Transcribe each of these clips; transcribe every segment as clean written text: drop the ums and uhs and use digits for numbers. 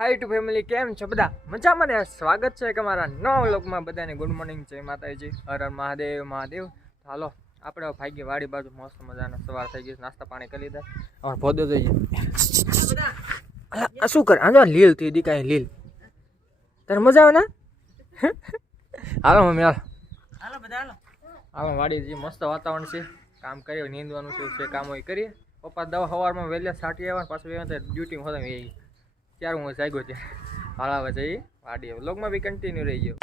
હાય two family, કેમ છો બધા? મજામાં ને? સ્વાગત છે કે મારા નવા વ્લોગમાં. બધાને ગુડ મોર્નિંગ, જય માતાજી, હર હર મહાદેવ મહાદેવ. હાલો આપણે ભાગી વાડી બાજુ, મસ્ત મજાનો સવાર થઈ ગઈ, નાસ્તા પાણી કરી લીધા. હવે ભોદો જઈએ. આ શું કરે? આજો લીલ થી દી કાંઈ લીલ તારે મજા આવે ને? હાલો મમ્મી હાલો હાલો બધા હાલો હાલો વાડી જે મસ્ત વાતાવરણ છે, કામ કરીએ, નીંદવાનું છે કામ હોય કરીએ. પપ્પા દવા સવારમાં વહેલા છાંટી આવ્યા, પાછું ડ્યુટી હોતા એ ત્યારે હું જાગ્યો ત્યાં. હાલ આવે જઈએ વાડીએ. વ્લોગમાં બી કન્ટિન્યુ રહી ગયો.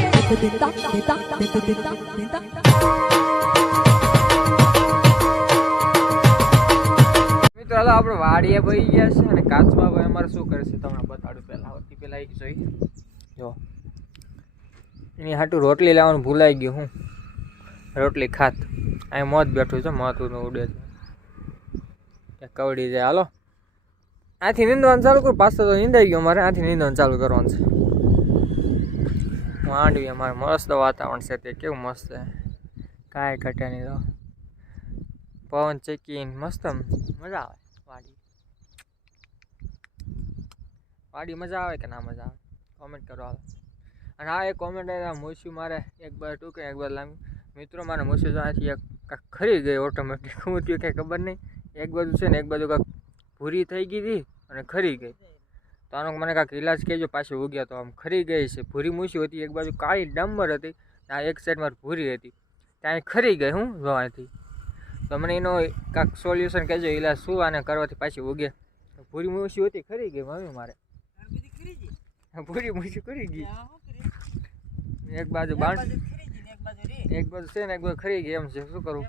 મિત્રો હાલો આપણે વાડીએ વહી ગયા છે અને કાચમાં ભાઈ અમારે શું કરે છે તમને બતાડું. પહેલાં આવતી પહેલાં એક જોઈ જો એની હાટું રોટલી લાવવાનું ભૂલાઈ ગયું. હું રોટલી ખાત અહીં મોત બેઠું છે, મોતનું ઉડે છે કવડી જાય. હાલો આથી નીંદવાનું ચાલુ કરું, પાછો તો નીંદાઈ ગયો મારે. આથી નીંદવાનું ચાલુ કરવાનું છે. માંડવી અમારે મસ્ત વાતાવરણ છે, તે કેવું મસ્ત છે, કાંઈ ઘટે નહીં. તો પવન ચેકીને મસ્ત મજા આવે. વાડી મજા આવે કે ના મજા આવે? કોમેન્ટ કરો હાલો. અને આ એક કોમેન્ટ મૂછ્યું મારે એક બાર ટૂંકે એક બાર લાંબી. મિત્રો મારે મૂછ્યું તો આથી એક કાંક ખરી ગઈ ઓટોમેટિક. શું થયું કંઈ ખબર નહીં. એક બાજુ છે ને એક બાજુ કાંક ભૂરી થઈ ગઈ હતી અને ખરી ગઈ. તો આનો મને કાંઈક ઇલાજ કહેજો. પાછી ઉગ્યા તો આમ ખરી ગઈ છે. ભૂરી મૂછી હતી, એક બાજુ કાળી ડાંબર હતી, આ એક સાઈડમાં ભૂરી હતી, ત્યાં ખરી ગઈ. હું જોવાથી તો મને એનો કાંઈક સોલ્યુશન કહેજો, ઇલાજ શું આને કરવાથી પાછી ઉગે. ભૂરી મૂછી હતી ખરી ગઈ મમ્મી મારે. ભૂરી મૂછી ખરી ગઈ, એક બાજુ બાંધ એક બાજુ છે ને એક બાજુ ખરી ગઈ. એમ છે, શું કરું?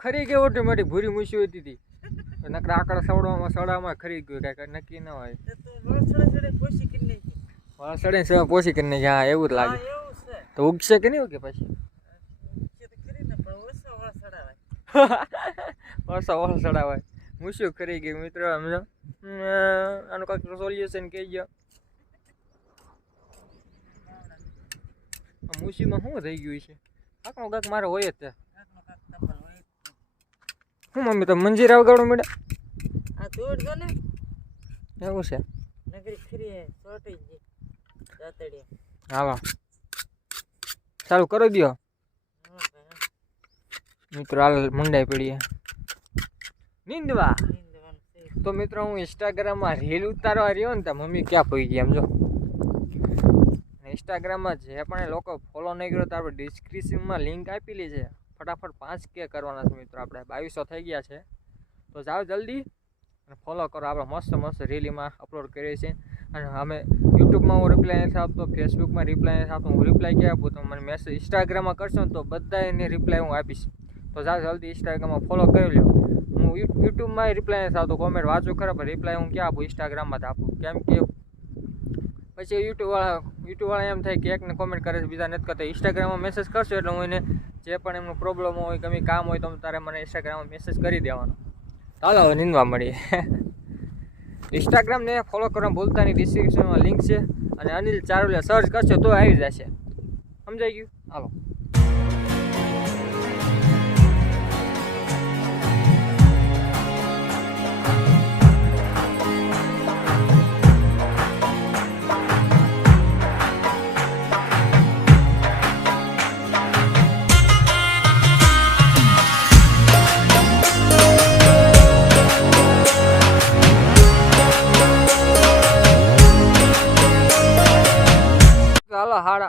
ખરી ગઈ ઓટોમેટિક. ભૂરી મૂછી હતી હતી નકરા આકડા સડામાં ખરી ગયું, કાંઈ નક્કી ન હોય. વાળસડે પોછી કરી નાખી. હા એવું જ લાગે. તો ઉગશે કે નહીં ઉગે પછી? વર્ષો વળ સડાવાય. મૂછ્યું ખરી ગઈ મિત્રો. સમજો આનું કાંઈક સોલ્યુશન કહેજો. મૂછીમાં શું થઈ ગયું છે? કાંકનો કાંક મારે હોય જ તે. શું મમ્મી તો મંજીરા વગાડો મેડમ? આ દોડ જો ને એવું છે. નગરી ખરી સોટી ગઈ દાતડીયા. હાલો ચાલુ કરી દો મિત્રો. હાલ મંડાઈ પડીએ નીંદવા. તો મિત્રો હું ઇન્સ્ટાગ્રામમાં રીલ ઉતારવા રહ્યો ને ત્યાં મમ્મી ક્યાં પડી ગઈ. એમ જો ઇન્સ્ટાગ્રામમાં જે પણ લોકો ફોલો નહીં કર્યો તો આપણે ડિસ્ક્રિપ્શનમાં લિંક આપેલી છે. ફટાફટ 5K કરવાના છે મિત્રો. આપણે 2200 થઈ ગયા છે, તો જાઓ જલ્દી અને ફોલો કરો. આપણે મસ્ત મસ્ત રીલીમાં અપલોડ કરીએ છીએ. અને અમે યુટ્યુબમાં હું રિપ્લાય નથી આપતો, ફેસબુકમાં રિપ્લાય નથી આપતો. હું રિપ્લાય ક્યાં આપું? તો મને મેસેજ ઇન્સ્ટાગ્રામમાં કરશો ને તો બધા એને રિપ્લાય હું આપીશ. તો જાઓ જલ્દી ઇન્સ્ટાગ્રામમાં ફોલો કરી લો. હું યુટ્યુબમાં રિપ્લાય નથી આપતો, કોમેન્ટ વાંચું ખરા, પણ રિપ્લાય હું ક્યાં આપું? ઇન્સ્ટાગ્રામમાં જ આપું. કેમ કે પછી યુટ્યુબવાળા એમ થાય કે એકને કોમેન્ટ કરે છે, બીજા નથી કરતા. ઇન્સ્ટાગ્રામમાં મેસેજ કરશો એટલે હું એને જે પણ એમનો પ્રોબ્લેમ હોય, ગમે કામ હોય, તો તારે મને ઇન્સ્ટાગ્રામમાં મેસેજ કરી દેવાનો. ચાલો હવે નીંદવા મળીએ. ઇન્સ્ટાગ્રામને ફોલો કરવા ભૂલતા નહીં, ડિસ્ક્રિપ્શનમાં લિંક છે. અને અનિલ ચારુલિયા સર્ચ કરશો તો આવી જશે. સમજાઈ ગયું? હાલો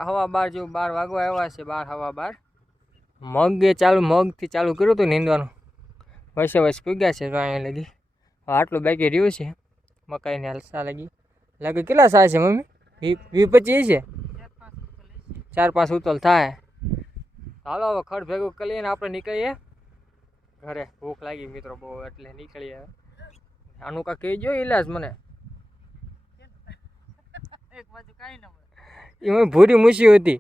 હવા 12 જેવું 12 વાગવા આવ્યા છે. 12 મગથી ચાલુ કર્યું હતું નીંદવાનું. વસે પૂગ્યા છે તો અહીંયા લગી. આટલું બાકી રહ્યું છે. મકાઈને હલસા લાગે કેટલા સા છે મમ્મી? 20-25 છે. 4-5 ઉતલ થાય. હાલો હવે ખડ ભેગું કરીએ ને આપણે નીકળીએ ઘરે. ભૂખ લાગી મિત્રો બહુ, એટલે નીકળીએ. આનું કાંઈ કહેજો ઇલાજ મને. એમાં ભૂરી મૂછી હતી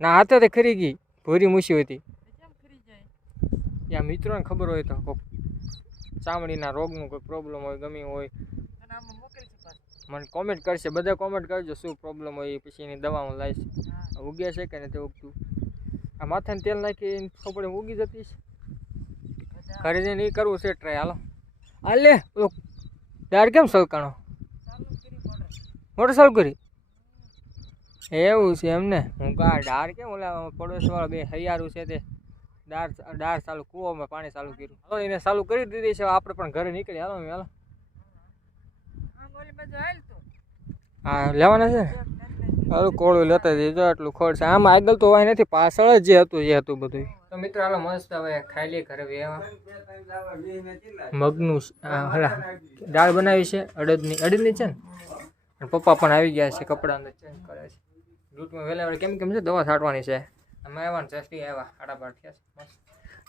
ના, હાથે તો ખરી ગઈ. ભૂરી મૂછી હતી. ત્યાં મિત્રોને ખબર હોય તો કોઈક ચામડીના રોગનું કોઈ પ્રોબ્લેમ હોય, ગમે હોય, મને કોમેન્ટ કરશે. બધા કોમેન્ટ કરજો શું પ્રોબ્લેમ હોય, પછી એની દવા હું લાવીશ. ઉગે છે કે નથી ઉગતું? આ માથાને તેલ નાખી ખબર ઉગી જતી છે. ઘરે જઈને એ કરવું છે ટ્રાય. હાલો હાલે દાળ કેમ સલકાણો મોટર ચાલુ કરી એવું છે એમને હું કા દાળ કેમ ઓલા પડોશવાળા બે હૈયારું છે તે દાળ ચાલુ કૂવામાં પાણી ચાલુ કર્યું હવે એને ચાલુ કરી દીધી છે આપણે પણ ઘરે નીકળી હાલો હાલો હા લેવાના છે ને હાલું કોળું લેતા જઈજો એટલું ખોડ છે આમ આગળ તો હોય નથી પાછળ જ જે હતું બધું તો મિત્રો હાલો મસ્ત હવે ખાઈ લઈએ ઘરે વેવા મગનું હલા દાળ બનાવી છે અડદની છે ને અને પપ્પા પણ આવી ગયા છે કપડાં ચેન્જ કરે છે રૂટમાં વહેલા વહેલા કેમ છે દવા છાંટવાની છે અમે આવ્યા ને ચેસ્ટી આવ્યા આડા થયા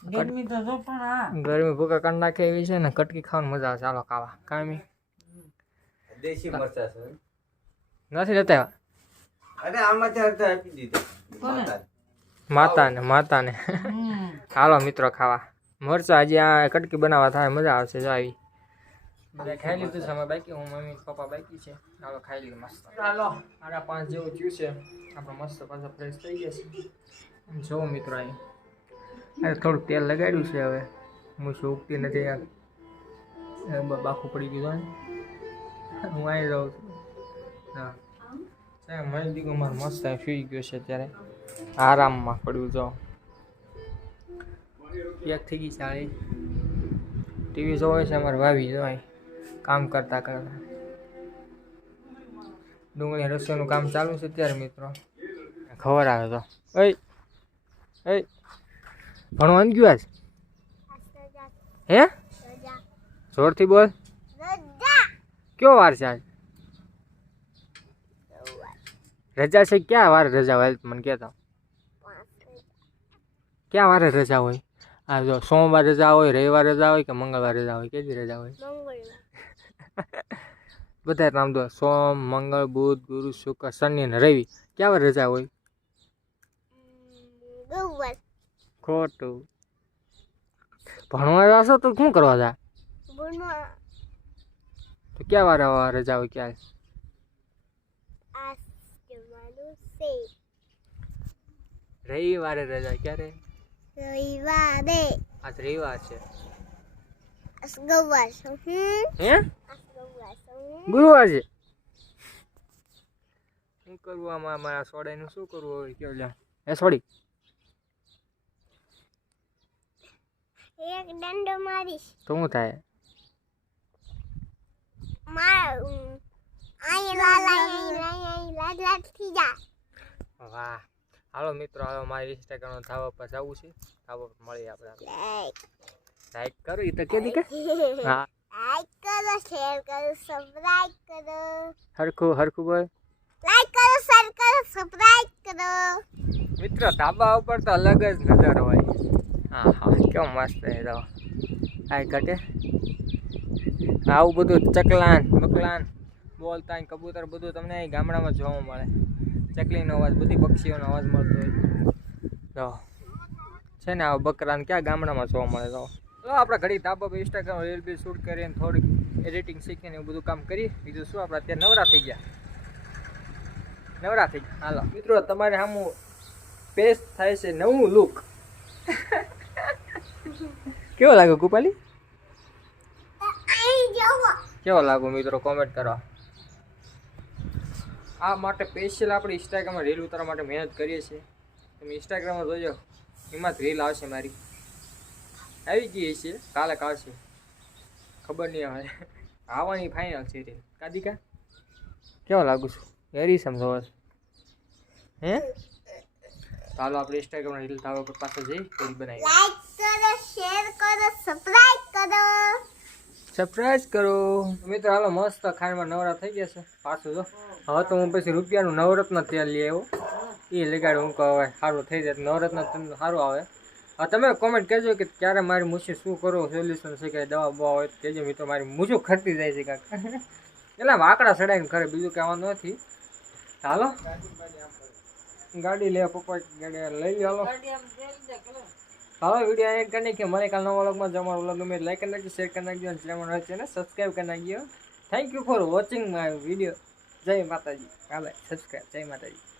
છે ગરમી તો જો પણ હા ગરમી ભૂકા કાઢ નાખે એવી છે ને કટકી ખાવાની મજા આવે ચાલો ખાવા કામી દેશી મરચા છે નથી લેતા અરે આમાં તો આપી દીધા માતાને હાલો મિત્રો ખાવા મરચા હજી આ કટકી બનાવવા થાય મજા આવશે જો આવી બધા ખાઈ લીધું છે અમે બાકી હું મમ્મી પપ્પા બાકી છે હાલો ખાઈ લીધું મસ્ત હાલો 5:30 જેવું થયું છે આપણે મસ્ત પાછા ફ્રેશ થઈ ગયા છે જો મિત્રો અહીં અરે થોડુંક તેલ લગાડ્યું છે હવે હું શું ઉગતી નથી યાર બાખું પડી ગયું હું આવી રહું છું હા મળી દીકરો મારે મસ્ત સુઈ ગયો છે અત્યારે આરામમાં પડ્યું જો એક થઈ ગઈ સાડી ટીવી જોવે છે અમારે ભાભી જોવાય કામ કરતા ડુંગળી રસોઈનું કામ ચાલુ છે અત્યારે મિત્રો ખબર આવે તો ભણવાનું ગયું આજ હે જોરથી બોલ કયો વાર છે આજ રજા છે ક્યાં વારે રજા હોય મને કહેતો ક્યાં વારે રજા હોય આ જો સોમવાર રજા હોય રવિવાર રજા હોય કે મંગળવાર રજા હોય કેદી રજા હોય બધા નામ દો સોમ મંગળ બુધ ગુરુ શુક્ર શનિ ને રવિ ક્યાં વાર રજા હોય ખોટું ભણવા જશો તો શું કરવા જા તો ક્યાં વાર રજા હોય ક્યાં રવિવારે રજા ક્યારે રવિવારે આજ રવિવાર છે હે ગુરુવાર છે શું કરવું આમાં મારા સોડાનું શું કરવું હોય કયો લ્યા એ સોડી એક દંડો મારીશ તો શું થાય વાહ હાલો મિત્રો હાલો મારી ઇન્સ્ટાગ્રામ ધાબા પર જવું છે ધાબા પર મળીએ આપણે લાઈક કરો એ તો કેદી કે હા લાઈક કરો શેર કરો સબસ્ક્રાઇબ કરો હરખું બોલ લાઈક કરો શેર કરો સબસ્ક્રાઇબ કરો મિત્રો ધાબા ઉપર તો અલગ જ નજારો હોય હા કેવો મસ્ત છે તો આ ઘટે આવું બધું ચકલાન બકલાન બોલતા કબૂતર બધું તમને અહીં ગામડામાં જોવા મળે ચકલીનો અવાજ બધી પક્ષીઓનો અવાજ મળતો હોય તો છે ને આ બકરાને ક્યાં ગામડામાં જોવા મળે તો આપણે ઘડી ધાબા પર ઇન્સ્ટાગ્રામ રીલ બી શૂટ કરીને થોડીક એડિટિંગ શીખીને એવું બધું કામ કરીએ બીજું શું આપણે અત્યારે નવરા થઈ ગયા હાલો મિત્રો તમારે સામું પેસ્ટ થાય છે નવું લુક કેવો લાગે કુપાલી કેવો લાગુ મિત્રો કોમેન્ટ કરો આ માટે સ્પેશિયલ આપણે ઇન્સ્ટાગ્રામમાં રીલ ઉતારવા માટે મહેનત કરીએ છીએ તમે ઇન્સ્ટાગ્રામમાં જોજો એમાં જ રીલ આવશે મારી આવી ગઈ છે કાલે આવશે ખબર નહીં હવે આવવાની ફાઇનલ છે રીલ કાદિકા કેવો લાગુ છું વેરી સમજો હે ચાલો આપણે ઇન્સ્ટાગ્રામમાં રીલ ધાબા પર પાછળ જઈ રીલ બનાવી લાઈક કરો શેર કરો સબસ્ક્રાઇબ કરો મિત્રો હાલો મસ્ત ખાંડમાં નવરા થઈ ગયા છે પાછું જો હવે તો હું પછી રૂપિયાનું નવરત્ન તેલ લઈ આવ્યો એ લગાડ્યું હું હવે સારું થઈ જાય નવરત્ન તેલ સારું આવે હવે તમે કોમેન્ટ કરજો કે ક્યારે મારી મૂછે શું કરવું સોલ્યુશન છે કે દવા બવા હોય તો કહેજો મિત્રો મારી મૂછું ખરતી જાય છે કાંક એટલે વાકડા ચડાવીને ખરે બીજું કહેવાનું નથી હાલો ગાડી લે પપ્પા ગાડી લઈ લો હાલો વિડીયો એડ કરી નાખીએ મને કાલ નવા વ્લોગમાં જમવાનો વ્લોગ ગમે લાઈક કરી નાખજો શેર કરી નાખજો અને ચેનલ સબસ્ક્રાઈબ કરી નાખજો thank you for watching my video જય માતાજી હા ભાઈ સબસ્ક્રાઈબ જય માતાજી